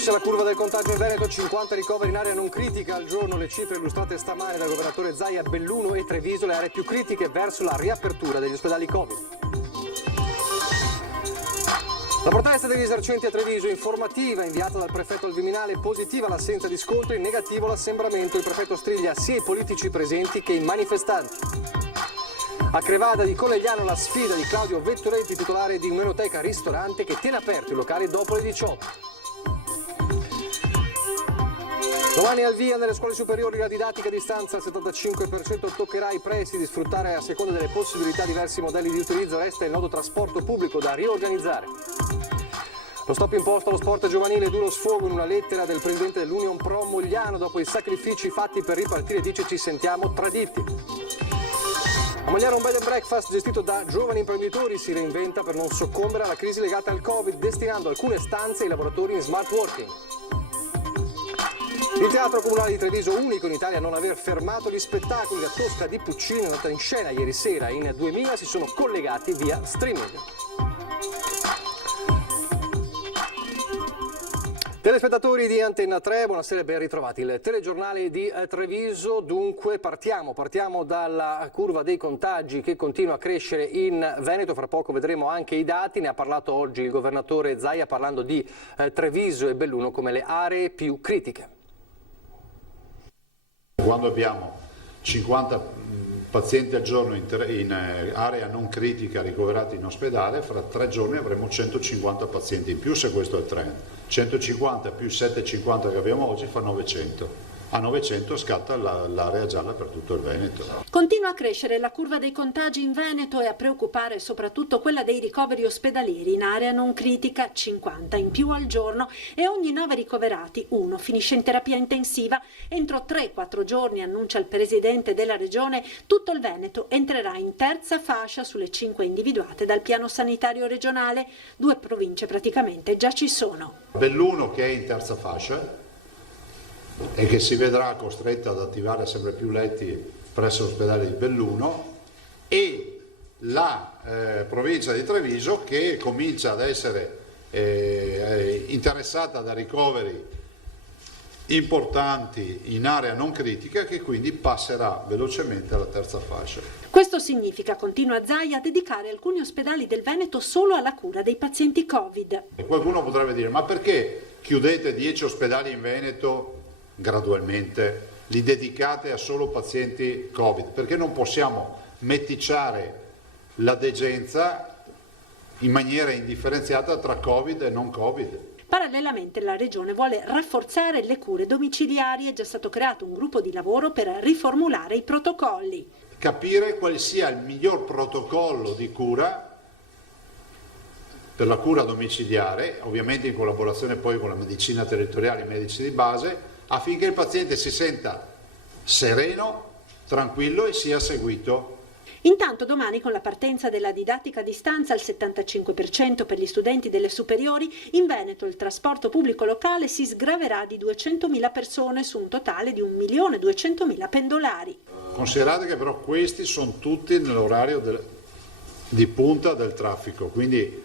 Cresce la curva del contagio in Veneto, 50 ricoveri in area non critica al giorno, le cifre illustrate stamane dal governatore Zaia, Belluno e Treviso, le aree più critiche verso la riapertura degli ospedali Covid. La protesta degli esercenti a Treviso, informativa inviata dal prefetto al Viminale, positiva l'assenza di scontri, negativo l'assembramento, il prefetto striglia sia i politici presenti che i manifestanti. A Crevada di Conegliano la sfida di Claudio Vettoretti, titolare di un'enoteca ristorante che tiene aperto i locali dopo le 18. Domani al via nelle scuole superiori la didattica a distanza al 75%, toccherà ai presidi di sfruttare a seconda delle possibilità diversi modelli di utilizzo, resta il nodo trasporto pubblico da riorganizzare. Lo stop imposto allo sport giovanile, duro sfogo in una lettera del presidente dell'Union Pro Mogliano dopo i sacrifici fatti per ripartire, dice ci sentiamo traditi. A Mogliano un bed and breakfast gestito da giovani imprenditori si reinventa per non soccombere alla crisi legata al Covid, destinando alcune stanze ai lavoratori in smart working. Il Teatro Comunale di Treviso, unico in Italia a non aver fermato gli spettacoli, la Tosca di Puccini, andata in scena ieri sera in 2000, si sono collegati via streaming. Telespettatori di Antenna 3, buonasera e ben ritrovati. Il telegiornale di Treviso, dunque partiamo dalla curva dei contagi che continua a crescere in Veneto, fra poco vedremo anche i dati, ne ha parlato oggi il governatore Zaia parlando di Treviso e Belluno come le aree più critiche. Quando abbiamo 50 pazienti al giorno in area non critica ricoverati in ospedale, fra 3 giorni avremo 150 pazienti in più, se questo è il trend. 150 più 750 che abbiamo oggi fa 900. A 900 scatta l'area gialla per tutto il Veneto. Continua a crescere la curva dei contagi in Veneto e a preoccupare soprattutto quella dei ricoveri ospedalieri in area non critica, 50 in più al giorno e ogni 9 ricoverati, 1 finisce in terapia intensiva. Entro 3-4 giorni, annuncia il presidente della regione, tutto il Veneto entrerà in terza fascia sulle 5 individuate dal piano sanitario regionale. 2 province praticamente già ci sono. Belluno che è in terza fascia e che si vedrà costretta ad attivare sempre più letti presso l'ospedale di Belluno, e la provincia di Treviso che comincia ad essere interessata da ricoveri importanti in area non critica, che quindi passerà velocemente alla terza fascia. Questo significa, continua Zaia, dedicare alcuni ospedali del Veneto solo alla cura dei pazienti Covid. E qualcuno potrebbe dire: ma perché chiudete 10 ospedali in Veneto gradualmente, li dedicate a solo pazienti Covid? Perché non possiamo meticciare la degenza in maniera indifferenziata tra Covid e non Covid? Parallelamente la Regione vuole rafforzare le cure domiciliari, è già stato creato un gruppo di lavoro per riformulare i protocolli. Capire quale sia il miglior protocollo di cura per la cura domiciliare, ovviamente in collaborazione poi con la medicina territoriale e i medici di base, affinché il paziente si senta sereno, tranquillo e sia seguito. Intanto domani, con la partenza della didattica a distanza al 75% per gli studenti delle superiori, in Veneto il trasporto pubblico locale si sgraverà di 200.000 persone su un totale di 1.200.000 pendolari. Considerate che però questi sono tutti nell'orario di punta del traffico, quindi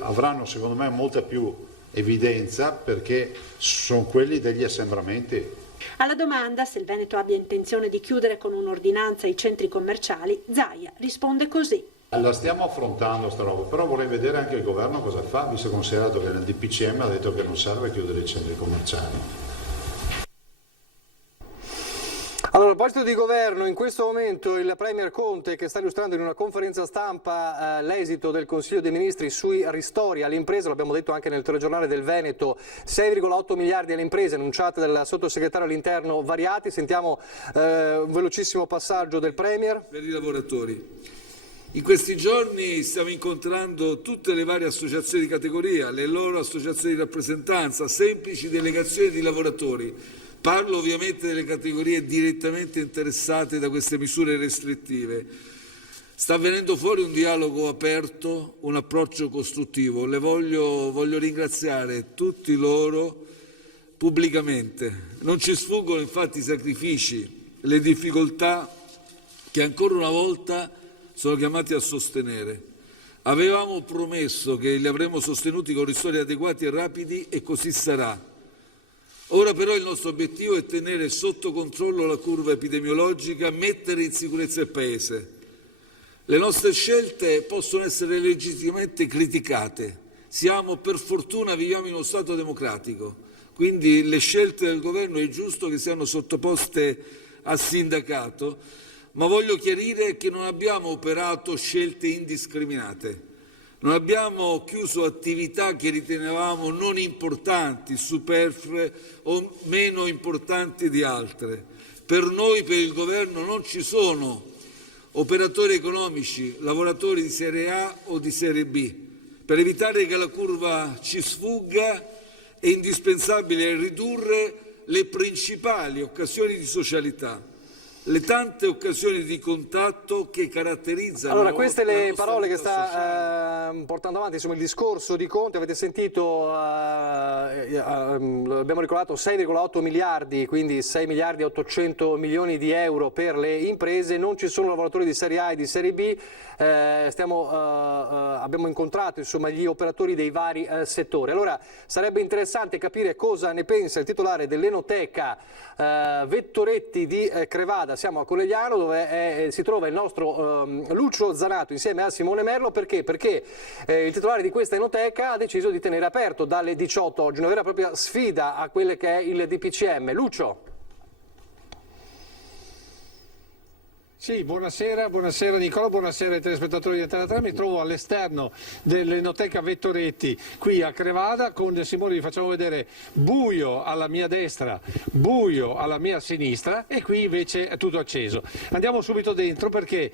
avranno secondo me molta più evidenza perché sono quelli degli assembramenti. Alla domanda se il Veneto abbia intenzione di chiudere con un'ordinanza i centri commerciali, Zaia risponde così. La stiamo affrontando sta roba, però vorrei vedere anche il governo cosa fa, visto considerato che nel DPCM ha detto che non serve chiudere i centri commerciali. Allora, a proposito di governo, in questo momento il Premier Conte, che sta illustrando in una conferenza stampa l'esito del Consiglio dei Ministri sui ristori alle imprese, l'abbiamo detto anche nel telegiornale del Veneto, 6,8 miliardi alle imprese annunciate dal sottosegretario all'interno Variati. Sentiamo un velocissimo passaggio del Premier. Per i lavoratori. In questi giorni stiamo incontrando tutte le varie associazioni di categoria, le loro associazioni di rappresentanza, semplici delegazioni di lavoratori. Parlo ovviamente delle categorie direttamente interessate da queste misure restrittive. Sta venendo fuori un dialogo aperto, un approccio costruttivo. Voglio ringraziare tutti loro pubblicamente. Non ci sfuggono infatti i sacrifici, le difficoltà che ancora una volta sono chiamati a sostenere. Avevamo promesso che li avremmo sostenuti con ristori adeguati e rapidi e così sarà. Ora però il nostro obiettivo è tenere sotto controllo la curva epidemiologica, mettere in sicurezza il Paese. Le nostre scelte possono essere legittimamente criticate. Per fortuna viviamo in uno Stato democratico, quindi le scelte del governo è giusto che siano sottoposte a sindacato, ma voglio chiarire che non abbiamo operato scelte indiscriminate. Non abbiamo chiuso attività che ritenevamo non importanti, superflue o meno importanti di altre. Per noi, per il governo, non ci sono operatori economici, lavoratori di serie A o di serie B. Per evitare che la curva ci sfugga è indispensabile ridurre le principali occasioni di socialità, le tante occasioni di contatto che caratterizzano. Allora, queste le nostra parole che vita sta sociale. portando avanti, insomma, il discorso di Conte. Avete sentito, abbiamo ricordato 6,8 miliardi, quindi 6 miliardi e 800 milioni di euro per le imprese. Non ci sono lavoratori di serie A e di serie B. Abbiamo incontrato, insomma, gli operatori dei vari settori. Allora, sarebbe interessante capire cosa ne pensa il titolare dell'Enoteca Vettoretti di Crevada. Siamo a Conegliano, dove si trova il nostro Lucio Zanato insieme a Simone Merlo. Perché? Perché il titolare di questa enoteca ha deciso di tenere aperto dalle 18 oggi, una vera e propria sfida a quelle che è il DPCM. Lucio. Sì, buonasera Nicola, buonasera ai telespettatori di Terra 3. Mi trovo all'esterno dell'Enoteca Vettoretti qui a Crevada. Con Simone vi facciamo vedere buio alla mia destra, buio alla mia sinistra, e qui invece è tutto acceso. Andiamo subito dentro perché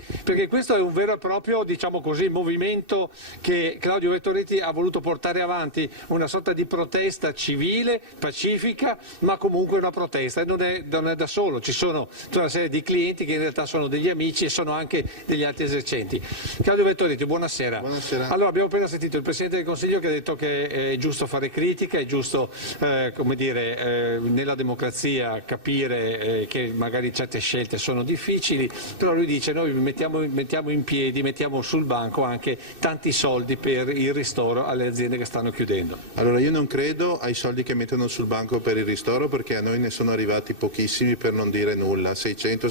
questo è un vero e proprio, diciamo così, movimento che Claudio Vettoretti ha voluto portare avanti, una sorta di protesta civile, pacifica, ma comunque una protesta, e non è da solo. Ci sono tutta una serie di clienti che in realtà sono degli amici e sono anche degli altri esercenti. Claudio Vettoretti, buonasera. Buonasera. Allora, abbiamo appena sentito il Presidente del Consiglio che ha detto che è giusto fare critica, è giusto nella democrazia capire che magari certe scelte sono difficili, però lui dice noi mettiamo in piedi, mettiamo sul banco anche tanti soldi per il ristoro alle aziende che stanno chiudendo. Allora, io non credo ai soldi che mettono sul banco per il ristoro, perché a noi ne sono arrivati pochissimi, per non dire nulla, 600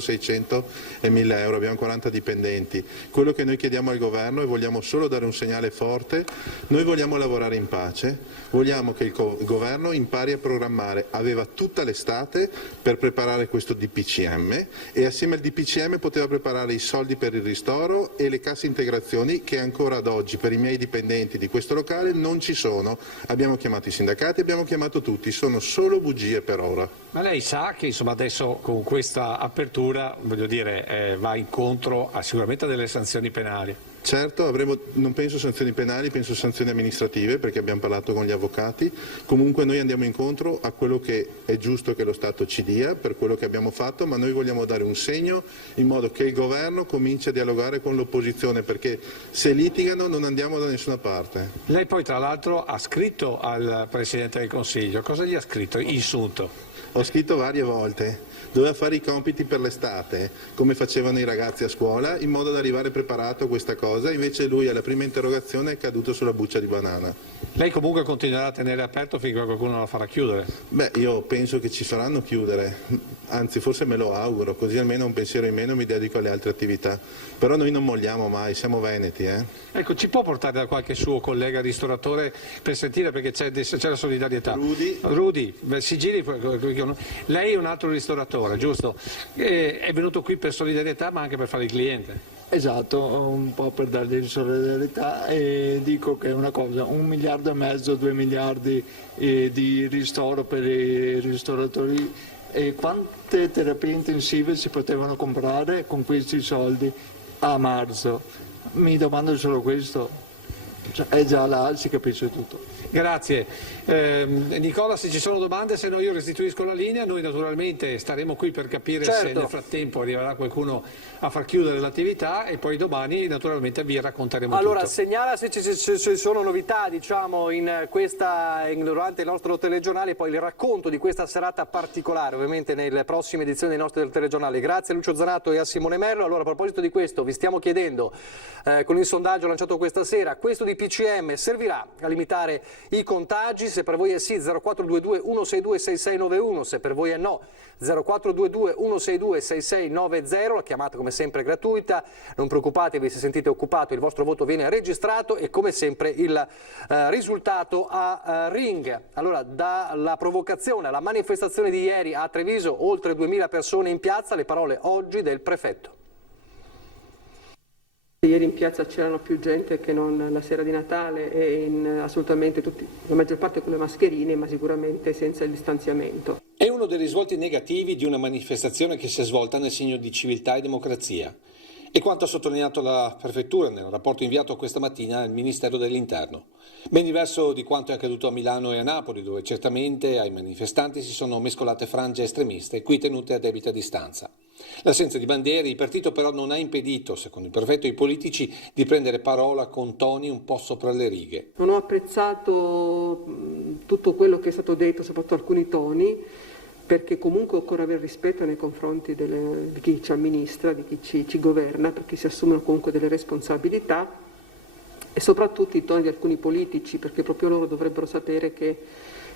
e 1000 euro, abbiamo 40 dipendenti. Quello che noi chiediamo al governo, e vogliamo solo dare un segnale forte, noi vogliamo lavorare in pace, vogliamo che il governo impari a programmare. Aveva tutta l'estate per preparare questo DPCM, e assieme al DPCM poteva preparare i soldi per il ristoro e le casse integrazioni, che ancora ad oggi per i miei dipendenti di questo locale non ci sono. Abbiamo chiamato i sindacati, abbiamo chiamato tutti, sono solo bugie per ora. Ma lei sa che insomma adesso con questa apertura, voglio dire, va incontro sicuramente a delle sanzioni penali. Certo, non penso sanzioni penali, penso sanzioni amministrative, perché abbiamo parlato con gli avvocati. Comunque noi andiamo incontro a quello che è giusto che lo Stato ci dia per quello che abbiamo fatto, ma noi vogliamo dare un segno in modo che il governo cominci a dialogare con l'opposizione, perché se litigano non andiamo da nessuna parte. Lei poi tra l'altro ha scritto al Presidente del Consiglio, cosa gli ha scritto? Insulto. Ho scritto varie volte, doveva fare i compiti per l'estate, come facevano i ragazzi a scuola, in modo da arrivare preparato a questa cosa, invece lui alla prima interrogazione è caduto sulla buccia di banana. Lei comunque continuerà a tenere aperto finché qualcuno la farà chiudere? Beh, io penso che ci faranno chiudere, anzi forse me lo auguro, così almeno un pensiero in meno mi dedico alle altre attività. Però noi non molliamo mai, siamo veneti. Ecco, ci può portare da qualche suo collega ristoratore per sentire, perché c'è la solidarietà. Rudy, si giri, lei è un altro ristoratore, giusto? È venuto qui per solidarietà ma anche per fare il cliente. Esatto, un po' per dargli solidarietà, e dico che è una cosa, 1,5 miliardi, 2 miliardi di ristoro per i ristoratori, e quante terapie intensive si potevano comprare con questi soldi a marzo? Mi domando solo questo, è già là, si capisce tutto. Grazie. Nicola, se ci sono domande, se no io restituisco la linea. Noi naturalmente staremo qui per capire se nel frattempo arriverà qualcuno a far chiudere l'attività, e poi domani naturalmente vi racconteremo allora, tutto. segnala se ci sono novità, diciamo, durante il nostro telegiornale, e poi il racconto di questa serata particolare ovviamente nelle prossime edizioni dei nostri telegiornali. Grazie a Lucio Zanato e a Simone Merlo. Allora, a proposito di questo, vi stiamo chiedendo con il sondaggio lanciato questa sera, questo di DPCM servirà a limitare i contagi. Se per voi è sì, 0422 162 6691, se per voi è no, 0422 162 6690. La chiamata come sempre è gratuita, non preoccupatevi se sentite occupato, il vostro voto viene registrato e come sempre il risultato a ring. Allora, dalla provocazione alla manifestazione di ieri a Treviso, oltre 2000 persone in piazza, le parole oggi del prefetto. Ieri in piazza c'erano più gente che non la sera di Natale e assolutamente tutti, la maggior parte con le mascherine, ma sicuramente senza il distanziamento. È uno dei risvolti negativi di una manifestazione che si è svolta nel segno di civiltà e democrazia. E quanto ha sottolineato la Prefettura nel rapporto inviato questa mattina al Ministero dell'Interno. Ben diverso di quanto è accaduto a Milano e a Napoli, dove certamente ai manifestanti si sono mescolate frange estremiste, qui tenute a debita distanza. L'assenza di bandiere, il partito però non ha impedito, secondo il prefetto, ai politici di prendere parola con toni un po' sopra le righe. Non ho apprezzato tutto quello che è stato detto, soprattutto alcuni toni, perché comunque occorre avere rispetto nei confronti di chi ci amministra, di chi ci governa, perché si assumono comunque delle responsabilità, e soprattutto i toni di alcuni politici, perché proprio loro dovrebbero sapere che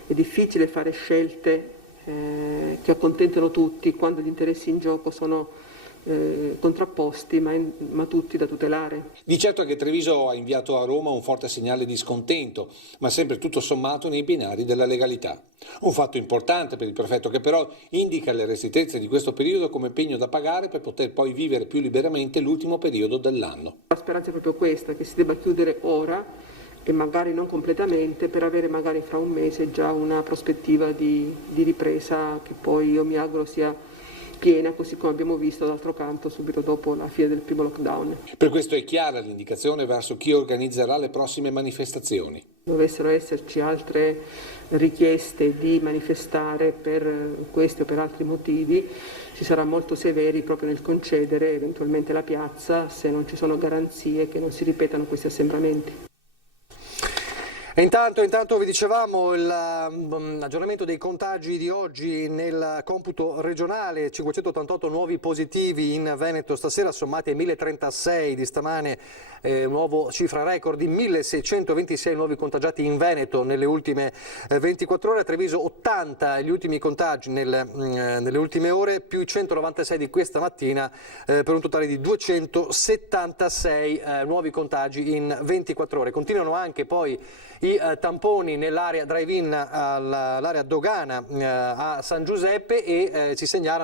è difficile fare scelte che accontentano tutti quando gli interessi in gioco sono contrapposti ma tutti da tutelare. Di certo che Treviso ha inviato a Roma un forte segnale di scontento, ma sempre tutto sommato nei binari della legalità. Un fatto importante per il prefetto che però indica le restrettezze di questo periodo come pegno da pagare per poter poi vivere più liberamente l'ultimo periodo dell'anno. La speranza è proprio questa, che si debba chiudere ora e magari non completamente, per avere magari fra un mese già una prospettiva di ripresa che poi io mi auguro sia piena, così come abbiamo visto d'altro canto subito dopo la fine del primo lockdown. Per questo è chiara l'indicazione verso chi organizzerà le prossime manifestazioni. Dovessero esserci altre richieste di manifestare per questi o per altri motivi, si sarà molto severi proprio nel concedere eventualmente la piazza se non ci sono garanzie che non si ripetano questi assembramenti. E intanto vi dicevamo l'aggiornamento dei contagi di oggi nel computo regionale, 588 nuovi positivi in Veneto stasera, sommati ai 1036 di stamane, nuovo cifra record di 1626 nuovi contagiati in Veneto nelle ultime 24 ore, a Treviso 80 gli ultimi contagi nelle ultime ore, più 196 di questa mattina, per un totale di 276 nuovi contagi in 24 ore. Continuano anche poi i tamponi nell'area drive-in, all'area dogana a San Giuseppe, e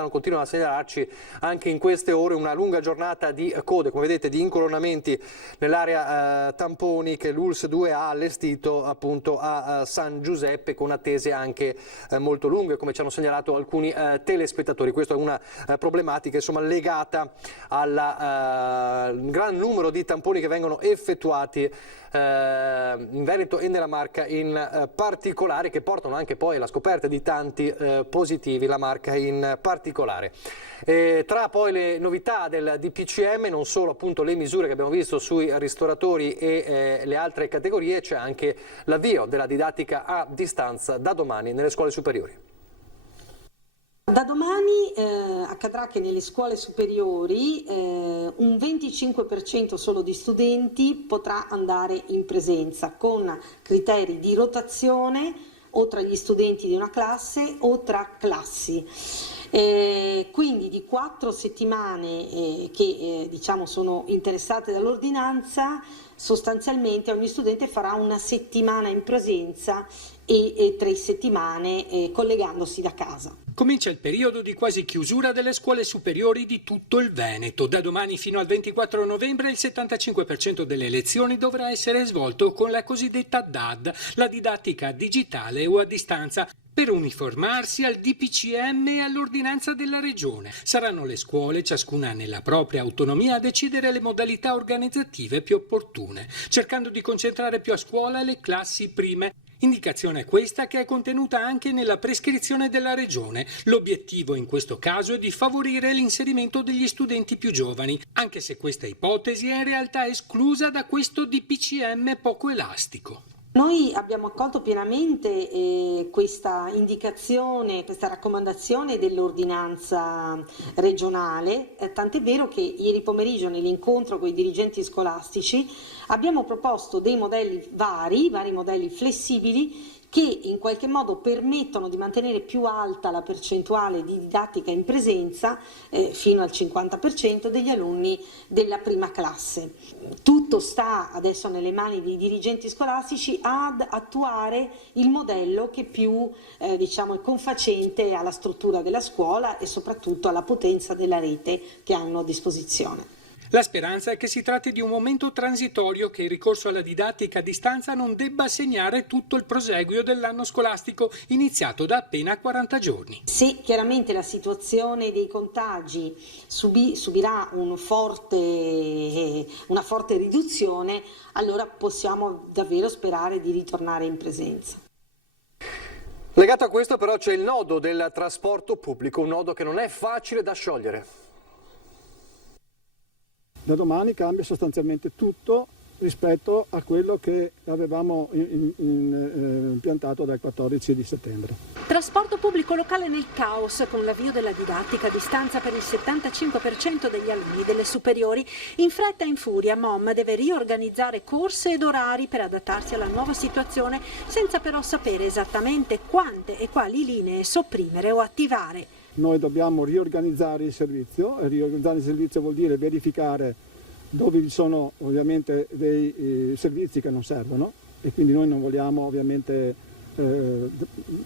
continuano a segnalarci anche in queste ore una lunga giornata di code, come vedete, di incolonnamenti nell'area tamponi che l'ULSS 2 ha allestito appunto a San Giuseppe, con attese anche molto lunghe, come ci hanno segnalato alcuni telespettatori. Questa è una problematica insomma legata al gran numero di tamponi che vengono effettuati in Veneto e nella Marca in particolare, che portano anche poi alla scoperta di tanti positivi, la Marca in particolare. Tra poi le novità del DPCM, non solo appunto le misure che abbiamo visto sui ristoratori e le altre categorie, c'è anche l'avvio della didattica a distanza da domani nelle scuole superiori. Da domani accadrà che nelle scuole superiori un 25% solo di studenti potrà andare in presenza, con criteri di rotazione o tra gli studenti di una classe o tra classi. Quindi di 4 settimane che diciamo sono interessate dall'ordinanza, sostanzialmente ogni studente farà una settimana in presenza e 3 settimane collegandosi da casa. Comincia il periodo di quasi chiusura delle scuole superiori di tutto il Veneto. Da domani fino al 24 novembre il 75% delle lezioni dovrà essere svolto con la cosiddetta DAD, la didattica digitale o a distanza, per uniformarsi al DPCM e all'ordinanza della Regione. Saranno le scuole, ciascuna nella propria autonomia, a decidere le modalità organizzative più opportune, cercando di concentrare più a scuola le classi prime. Indicazione questa che è contenuta anche nella prescrizione della Regione. L'obiettivo in questo caso è di favorire l'inserimento degli studenti più giovani, anche se questa ipotesi è in realtà esclusa da questo DPCM poco elastico. Noi abbiamo accolto pienamente questa indicazione, questa raccomandazione dell'ordinanza regionale, tant'è vero che ieri pomeriggio nell'incontro con i dirigenti scolastici abbiamo proposto dei modelli vari modelli flessibili che in qualche modo permettono di mantenere più alta la percentuale di didattica in presenza fino al 50% degli alunni della prima classe. Tutto sta adesso nelle mani dei dirigenti scolastici ad attuare il modello che più è confacente alla struttura della scuola e soprattutto alla potenza della rete che hanno a disposizione. La speranza è che si tratti di un momento transitorio, che il ricorso alla didattica a distanza non debba segnare tutto il proseguio dell'anno scolastico iniziato da appena 40 giorni. Se chiaramente la situazione dei contagi subirà una forte riduzione, allora possiamo davvero sperare di ritornare in presenza. Legato a questo però c'è il nodo del trasporto pubblico, un nodo che non è facile da sciogliere. Da domani cambia sostanzialmente tutto rispetto a quello che avevamo impiantato dal 14 di settembre. Trasporto pubblico locale nel caos, con l'avvio della didattica a distanza per il 75% degli alunni delle superiori. In fretta e in furia MOM deve riorganizzare corse ed orari per adattarsi alla nuova situazione, senza però sapere esattamente quante e quali linee sopprimere o attivare. Noi dobbiamo riorganizzare il servizio, e riorganizzare il servizio vuol dire verificare dove vi sono ovviamente dei servizi che non servono, e quindi noi non vogliamo ovviamente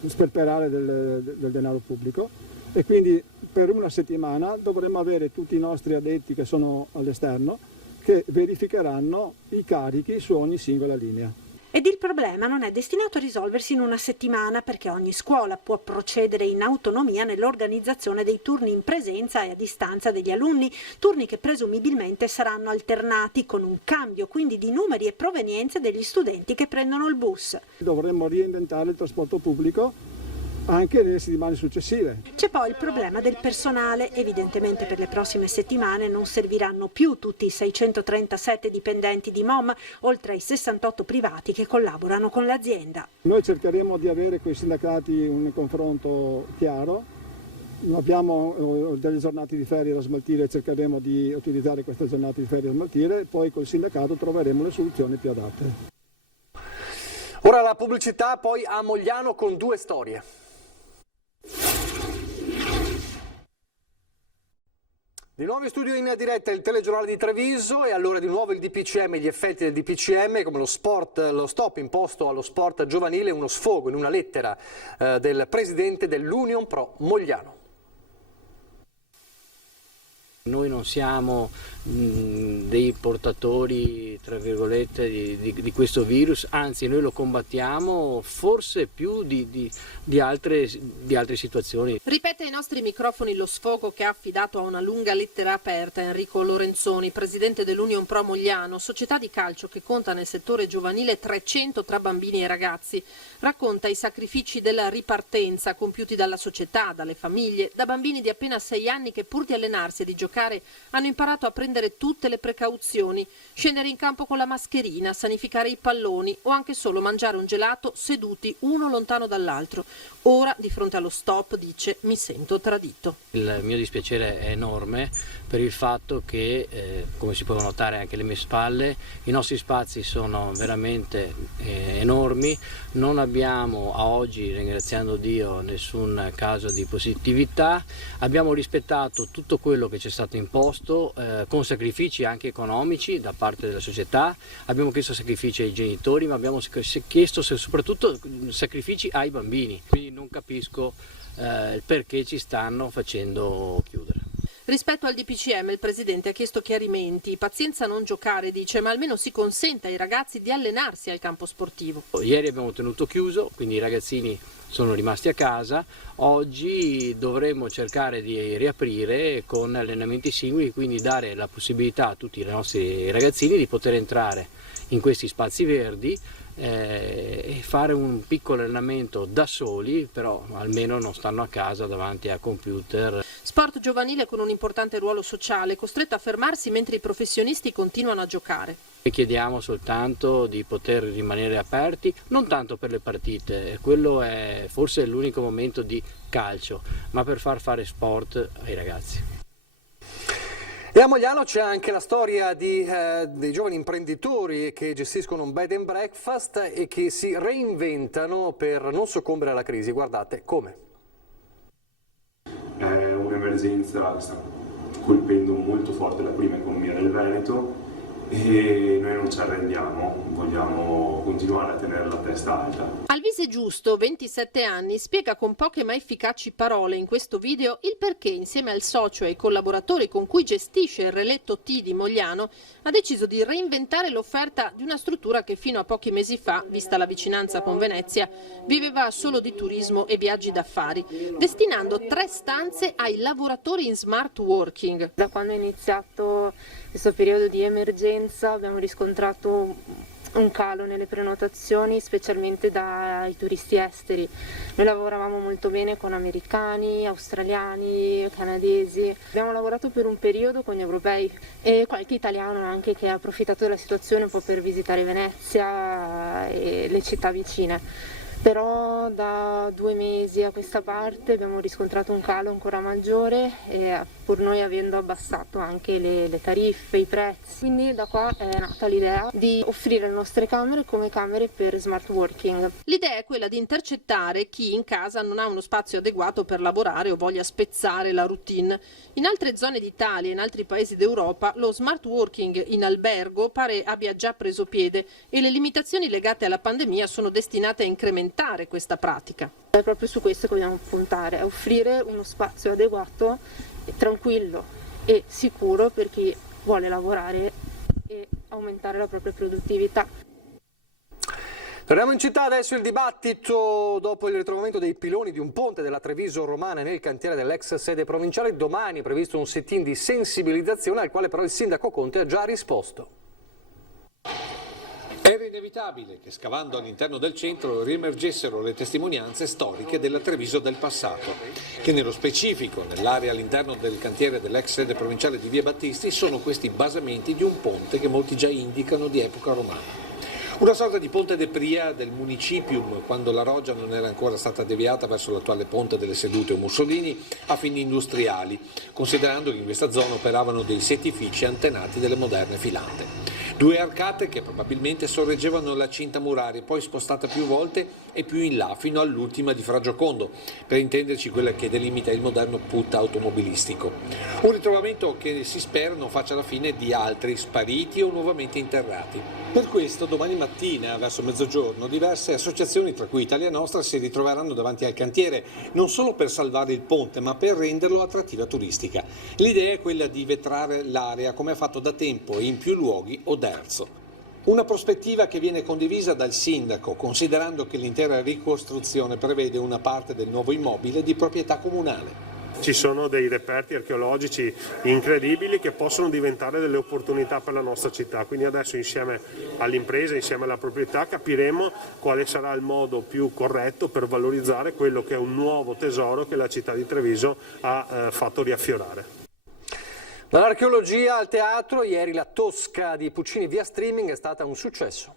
sperperare del denaro pubblico, e quindi per una settimana dovremo avere tutti i nostri addetti che sono all'esterno che verificheranno i carichi su ogni singola linea. Ed il problema non è destinato a risolversi in una settimana, perché ogni scuola può procedere in autonomia nell'organizzazione dei turni in presenza e a distanza degli alunni, turni che presumibilmente saranno alternati, con un cambio quindi di numeri e provenienze degli studenti che prendono il bus. Dovremmo reinventare il trasporto pubblico anche nelle settimane successive. C'è poi il problema del personale. Evidentemente per le prossime settimane non serviranno più tutti i 637 dipendenti di MOM, oltre ai 68 privati che collaborano con l'azienda. Noi cercheremo di avere con i sindacati un confronto chiaro. Abbiamo delle giornate di ferie da smaltire, cercheremo di utilizzare queste giornate di ferie da smaltire, e poi col sindacato troveremo le soluzioni più adatte. Ora la pubblicità, poi a Mogliano con due storie. Di nuovo in studio in diretta il telegiornale di Treviso, e allora di nuovo il DPCM, gli effetti del DPCM, come lo stop imposto allo sport giovanile, uno sfogo in una lettera del presidente dell'Union Pro Mogliano. Noi non siamo dei portatori, tra virgolette, di questo virus, anzi noi lo combattiamo forse più di altre situazioni. Ripete ai nostri microfoni lo sfogo che ha affidato a una lunga lettera aperta Enrico Lorenzoni, presidente dell'Union Pro Mogliano, società di calcio che conta nel settore giovanile 300 tra bambini e ragazzi. Racconta i sacrifici della ripartenza compiuti dalla società, dalle famiglie, da bambini di appena 6 anni che pur di allenarsi e di giocare hanno imparato a prendere tutte le precauzioni, scendere in campo con la mascherina, sanificare i palloni o anche solo mangiare un gelato seduti uno lontano dall'altro. Ora, di fronte allo stop, dice: mi sento tradito. Il mio dispiacere è enorme per il fatto che, come si può notare anche alle mie spalle, i nostri spazi sono veramente enormi, non abbiamo a oggi, ringraziando Dio, nessun caso di positività, abbiamo rispettato tutto quello che ci è stato imposto, con sacrifici anche economici da parte della società, abbiamo chiesto sacrifici ai genitori, ma abbiamo chiesto soprattutto sacrifici ai bambini, quindi non capisco il perché ci stanno facendo chiudere. Rispetto al DPCM il Presidente ha chiesto chiarimenti, pazienza a non giocare, dice, ma almeno si consenta ai ragazzi di allenarsi al campo sportivo. Ieri abbiamo tenuto chiuso, quindi i ragazzini sono rimasti a casa, oggi dovremo cercare di riaprire con allenamenti singoli, quindi dare la possibilità a tutti i nostri ragazzini di poter entrare in questi spazi verdi e fare un piccolo allenamento da soli, però almeno non stanno a casa davanti a computer. Sport giovanile con un importante ruolo sociale, costretto a fermarsi mentre i professionisti continuano a giocare. E chiediamo soltanto di poter rimanere aperti, non tanto per le partite, quello è forse l'unico momento di calcio, ma per far fare sport ai ragazzi. E a Mogliano c'è anche la storia dei giovani imprenditori che gestiscono un bed and breakfast e che si reinventano per non soccombere alla crisi. Guardate come. È un'emergenza che sta colpendo molto forte la prima economia del Veneto e noi non ci arrendiamo, vogliamo continuare a tenere la testa alta. Alvise Giusto, 27 anni, spiega con poche ma efficaci parole in questo video il perché insieme al socio e ai collaboratori con cui gestisce il Reletto T di Mogliano ha deciso di reinventare l'offerta di una struttura che fino a pochi mesi fa, vista la vicinanza con Venezia, viveva solo di turismo e viaggi d'affari, destinando 3 stanze ai lavoratori in smart working. Da quando è iniziato questo periodo di emergenza abbiamo riscontrato un calo nelle prenotazioni, specialmente dai turisti esteri. Noi lavoravamo molto bene con americani, australiani, canadesi. Abbiamo lavorato per un periodo con gli europei e qualche italiano anche che ha approfittato della situazione un po' per visitare Venezia e le città vicine. Però da 2 mesi a questa parte abbiamo riscontrato un calo ancora maggiore e pur noi avendo abbassato anche le tariffe, i prezzi. Quindi da qua è nata l'idea di offrire le nostre camere come camere per smart working. L'idea è quella di intercettare chi in casa non ha uno spazio adeguato per lavorare o voglia spezzare la routine. In altre zone d'Italia e in altri paesi d'Europa lo smart working in albergo pare abbia già preso piede e le limitazioni legate alla pandemia sono destinate a incrementare questa pratica. È proprio su questo che vogliamo puntare, a offrire uno spazio adeguato, tranquillo e sicuro per chi vuole lavorare e aumentare la propria produttività. Torniamo in città, adesso il dibattito dopo il ritrovamento dei piloni di un ponte della Treviso Romana nel cantiere dell'ex sede provinciale. Domani è previsto un sit-in di sensibilizzazione al quale però il sindaco Conte ha già risposto. Era inevitabile che scavando all'interno del centro riemergessero le testimonianze storiche della Treviso del passato, che nello specifico, nell'area all'interno del cantiere dell'ex sede provinciale di Via Battisti, sono questi basamenti di un ponte che molti già indicano di epoca romana. Una sorta di ponte de pria del municipium, quando la roggia non era ancora stata deviata verso l'attuale ponte delle Sedute o Mussolini a fini industriali, considerando che in questa zona operavano dei settifici antenati delle moderne filate. 2 arcate che probabilmente sorreggevano la cinta muraria, poi spostata più volte e più in là fino all'ultima di Fra Giocondo, per intenderci quella che delimita il moderno put automobilistico. Un ritrovamento che si spera non faccia la fine di altri spariti o nuovamente interrati. Per questo domani mattina, verso mezzogiorno, diverse associazioni, tra cui Italia Nostra, si ritroveranno davanti al cantiere, non solo per salvare il ponte, ma per renderlo attrattiva turistica. L'idea è quella di vetrare l'area come ha fatto da tempo e in più luoghi Oderzo. Una prospettiva che viene condivisa dal sindaco, considerando che l'intera ricostruzione prevede una parte del nuovo immobile di proprietà comunale. Ci sono dei reperti archeologici incredibili che possono diventare delle opportunità per la nostra città, quindi adesso insieme all'impresa, insieme alla proprietà, capiremo quale sarà il modo più corretto per valorizzare quello che è un nuovo tesoro che la città di Treviso ha fatto riaffiorare. Dall'archeologia al teatro, ieri la Tosca di Puccini via streaming è stata un successo.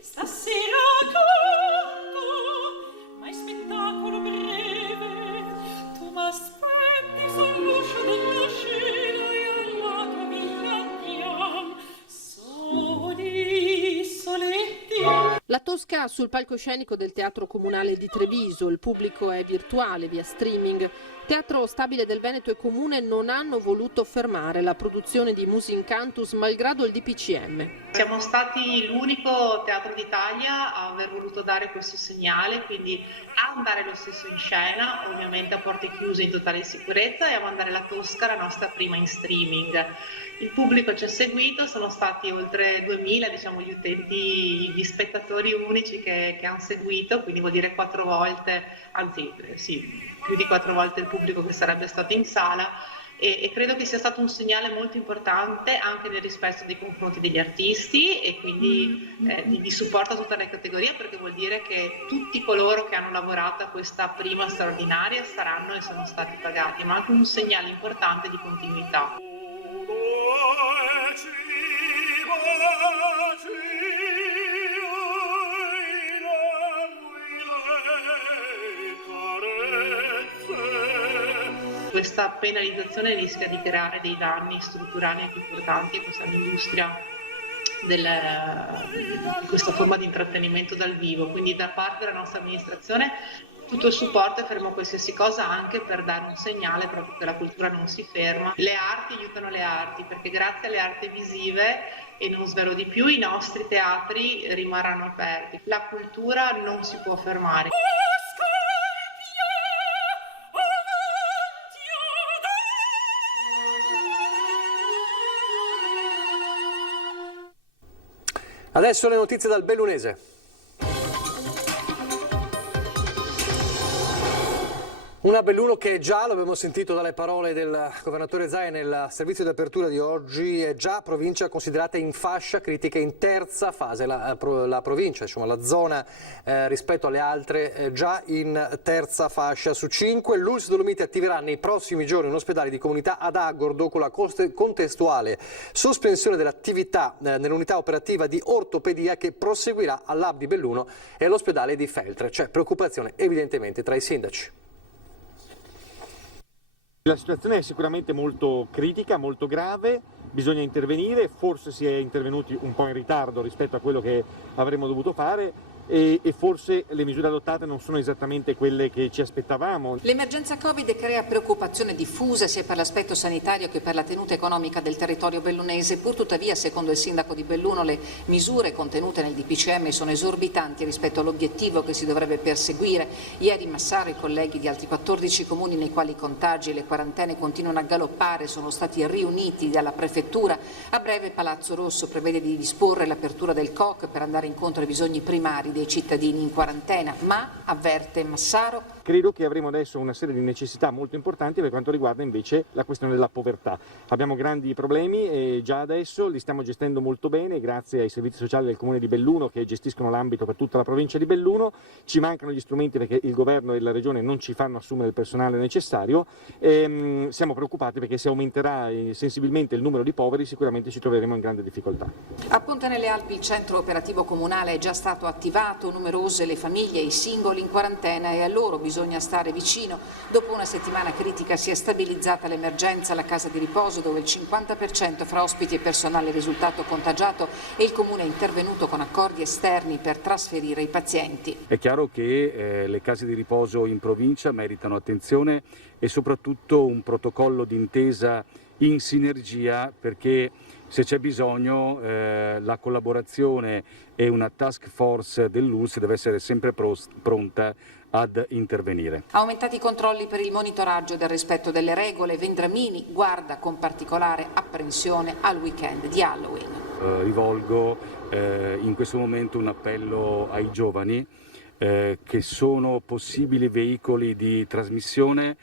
Stasera ma è spettacolo breve, tu m'aspetti sull'uscio della scena e alla tua andiam, soli soletti. La Tosca sul palcoscenico del Teatro Comunale di Treviso, il pubblico è virtuale via streaming. Teatro Stabile del Veneto e Comune non hanno voluto fermare la produzione di Musicantus malgrado il DPCM. Siamo stati l'unico teatro d'Italia a aver voluto dare questo segnale, quindi a andare lo stesso in scena, ovviamente a porte chiuse in totale sicurezza, e a mandare la Tosca, la nostra prima in streaming. Il pubblico ci ha seguito, sono stati oltre 2000 gli utenti, gli spettatori unici che hanno seguito, quindi vuol dire 4 volte, anzi sì, più di 4 volte il pubblico che sarebbe stato in sala. E credo che sia stato un segnale molto importante anche nel rispetto nei confronti degli artisti e quindi di supporto a tutte le categorie, perché vuol dire che tutti coloro che hanno lavorato a questa prima straordinaria saranno e sono stati pagati, ma anche un segnale importante di continuità. Questa penalizzazione rischia di creare dei danni strutturali anche importanti a questa industria di questa forma di intrattenimento dal vivo, quindi da parte della nostra amministrazione tutto il supporto e faremo qualsiasi cosa anche per dare un segnale proprio che la cultura non si ferma. Le arti aiutano le arti, perché grazie alle arti visive, e non svelo di più, i nostri teatri rimarranno aperti. La cultura non si può fermare. Adesso le notizie dal Bellunese. Una Belluno che già, l'abbiamo sentito dalle parole del governatore Zaia nel servizio di apertura di oggi, è già provincia considerata in fascia critica in terza fase, la provincia, insomma la zona rispetto alle altre già in terza fascia su 5. L'ULSS Dolomiti attiverà nei prossimi giorni un ospedale di comunità ad Agordo con la contestuale sospensione dell'attività nell'unità operativa di ortopedia che proseguirà all'Hub di Belluno e all'ospedale di Feltre. C'è preoccupazione evidentemente tra i sindaci. La situazione è sicuramente molto critica, molto grave, bisogna intervenire, forse si è intervenuti un po' in ritardo rispetto a quello che avremmo dovuto fare e forse le misure adottate non sono esattamente quelle che ci aspettavamo. L'emergenza Covid crea preoccupazione diffusa sia per l'aspetto sanitario che per la tenuta economica del territorio bellunese. Pur tuttavia, secondo il sindaco di Belluno, le misure contenute nel DPCM sono esorbitanti rispetto all'obiettivo che si dovrebbe perseguire. Ieri Massaro e i colleghi di altri 14 comuni nei quali i contagi e le quarantene continuano a galoppare sono stati riuniti dalla prefettura. A breve Palazzo Rosso prevede di disporre l'apertura del COC per andare incontro ai bisogni primari dei cittadini in quarantena, ma, avverte Massaro, credo che avremo adesso una serie di necessità molto importanti per quanto riguarda invece la questione della povertà. Abbiamo grandi problemi e già adesso li stiamo gestendo molto bene grazie ai servizi sociali del Comune di Belluno che gestiscono l'ambito per tutta la provincia di Belluno. Ci mancano gli strumenti perché il governo e la regione non ci fanno assumere il personale necessario e siamo preoccupati perché se aumenterà sensibilmente il numero di poveri sicuramente ci troveremo in grande difficoltà. A Ponte nelle Alpi il centro operativo comunale è già stato attivato, numerose le famiglie e i singoli in quarantena e a loro bisogna stare vicino. Dopo una settimana critica si è stabilizzata l'emergenza alla casa di riposo dove il 50% fra ospiti e personale è risultato contagiato e il comune è intervenuto con accordi esterni per trasferire i pazienti. È chiaro che le case di riposo in provincia meritano attenzione e soprattutto un protocollo d'intesa in sinergia perché se c'è bisogno la collaborazione e una task force dell'ULSS deve essere sempre pronta ad intervenire. Aumentati i controlli per il monitoraggio del rispetto delle regole, Vendramini guarda con particolare apprensione al weekend di Halloween. Rivolgo in questo momento un appello ai giovani che sono possibili veicoli di trasmissione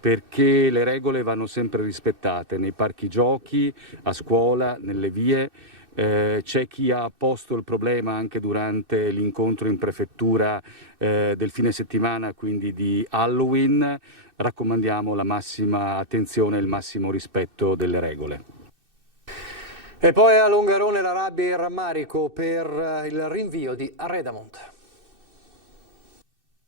perché le regole vanno sempre rispettate nei parchi giochi, a scuola, nelle vie. C'è chi ha posto il problema anche durante l'incontro in prefettura del fine settimana, quindi di Halloween. Raccomandiamo la massima attenzione e il massimo rispetto delle regole. E poi a Longarone la rabbia e il rammarico per il rinvio di Arredamont.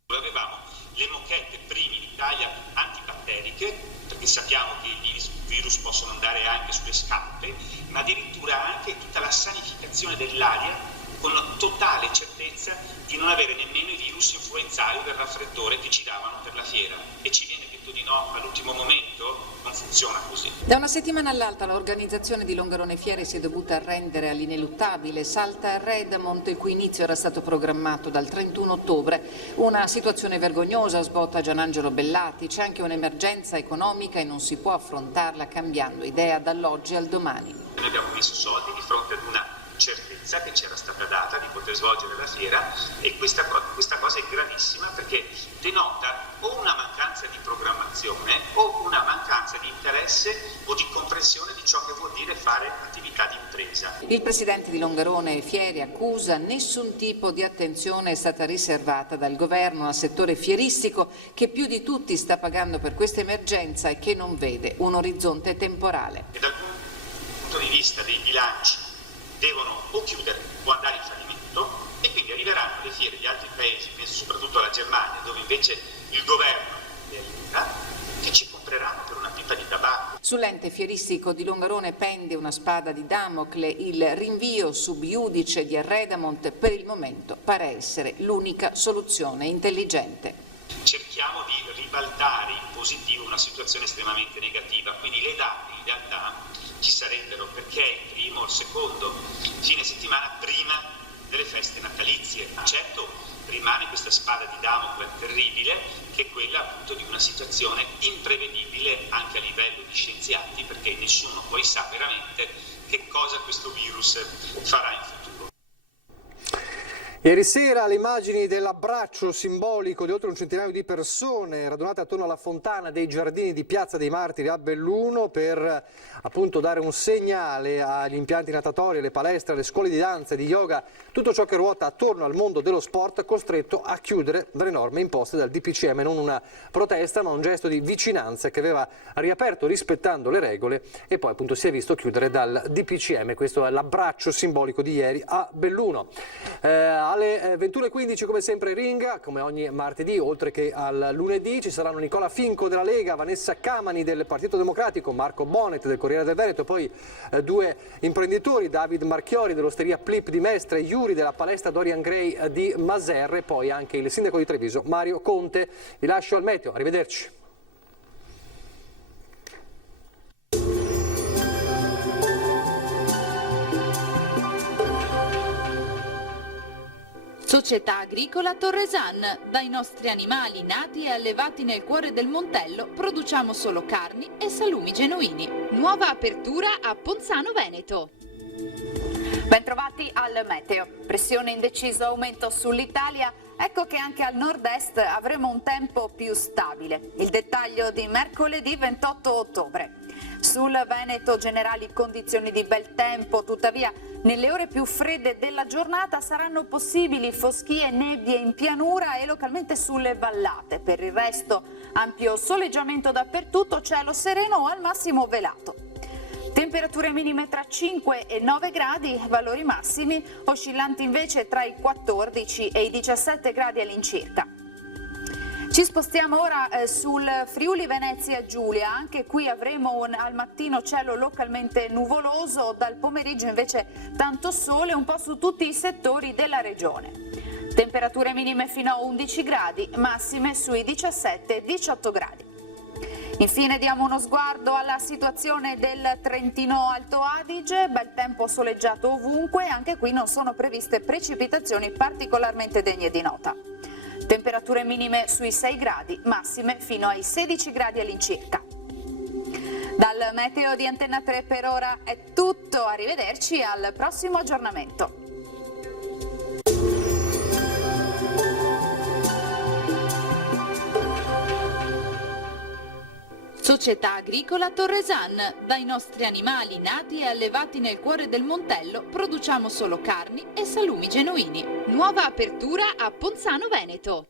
Avevamo le mochette primi in Italia antibatteriche, perché sappiamo che i virus possono andare anche sulle scarpe, ma addirittura anche tutta la sanificazione dell'aria con la totale certezza di non avere nemmeno i virus influenzali o del raffreddore che ci davano per la fiera. E ci viene detto di no all'ultimo momento? Non funziona così. Da una settimana all'altra l'organizzazione di Longarone Fiere si è dovuta arrendere all'ineluttabile. Salta Arredamont, il cui inizio era stato programmato dal 31 ottobre. Una situazione vergognosa, sbotta Gianangelo Bellati. C'è anche un'emergenza economica e non si può affrontarla cambiando idea dall'oggi al domani. Noi abbiamo messo soldi di fronte ad una certezza che c'era stata data di poter svolgere la fiera, e questa cosa è gravissima perché denota o una mancanza di programmazione o una mancanza di interesse o di comprensione di ciò che vuol dire fare attività di impresa. Il presidente di Longarone Fieri accusa nessun tipo di attenzione è stata riservata dal governo al settore fieristico, che più di tutti sta pagando per questa emergenza e che non vede un orizzonte temporale. E dal punto di vista dei bilanci devono o chiudere o andare in fallimento, e quindi arriveranno le fiere di altri paesi, penso soprattutto alla Germania, dove invece il governo è all'unità, che ci compreranno per una pipa di tabacco. Sull'ente fieristico di Longarone pende una spada di Damocle. Il rinvio sub iudice di Arredamont per il momento pare essere l'unica soluzione intelligente. Cerchiamo di ribaltare in positivo una situazione estremamente negativa, quindi le date in realtà ci sarebbero, perché il primo o il secondo fine settimana prima delle feste natalizie. Certo, rimane questa spada di Damocle terribile, che è quella appunto di una situazione imprevedibile anche a livello di scienziati, perché nessuno poi sa veramente che cosa questo virus farà in futuro. Ieri sera le immagini dell'abbraccio simbolico di oltre un centinaio di persone radunate attorno alla fontana dei giardini di Piazza dei Martiri a Belluno per appunto dare un segnale agli impianti natatori, alle palestre, alle scuole di danza e di yoga, tutto ciò che ruota attorno al mondo dello sport costretto a chiudere dalle norme imposte dal DPCM. Non una protesta ma un gesto di vicinanza che aveva riaperto rispettando le regole e poi appunto si è visto chiudere dal DPCM. Questo è l'abbraccio simbolico di ieri a Belluno. Alle 21:15 come sempre Ringa, come ogni martedì, oltre che al lunedì ci saranno Nicola Finco della Lega, Vanessa Camani del Partito Democratico, Marco Bonet del Corriere del Veneto, poi due imprenditori, David Marchiori dell'Osteria Plip di Mestre, Iuri della palestra Dorian Gray di Maserre, e poi anche il sindaco di Treviso Mario Conte. Vi lascio al meteo, arrivederci. Società Agricola Torresan. Dai nostri animali nati e allevati nel cuore del Montello produciamo solo carni e salumi genuini. Nuova apertura a Ponzano Veneto. Bentrovati al meteo. Pressione in deciso aumento sull'Italia. Ecco che anche al nord-est avremo un tempo più stabile. Il dettaglio di mercoledì 28 ottobre. Sul Veneto generali condizioni di bel tempo, tuttavia nelle ore più fredde della giornata saranno possibili foschie e nebbie in pianura e localmente sulle vallate. Per il resto ampio soleggiamento dappertutto, cielo sereno o al massimo velato. Temperature minime tra 5 e 9 gradi, valori massimi oscillanti invece tra i 14 e i 17 gradi all'incirca. Ci spostiamo ora sul Friuli Venezia Giulia, anche qui avremo al mattino cielo localmente nuvoloso, dal pomeriggio invece tanto sole un po' su tutti i settori della regione. Temperature minime fino a 11 gradi, massime sui 17-18 gradi. Infine diamo uno sguardo alla situazione del Trentino Alto Adige, bel tempo soleggiato ovunque, anche qui non sono previste precipitazioni particolarmente degne di nota. Temperature minime sui 6 gradi, massime fino ai 16 gradi all'incirca. Dal meteo di Antenna 3 per ora è tutto, arrivederci al prossimo aggiornamento. Società Agricola Torresan. Dai nostri animali nati e allevati nel cuore del Montello produciamo solo carni e salumi genuini. Nuova apertura a Ponzano Veneto.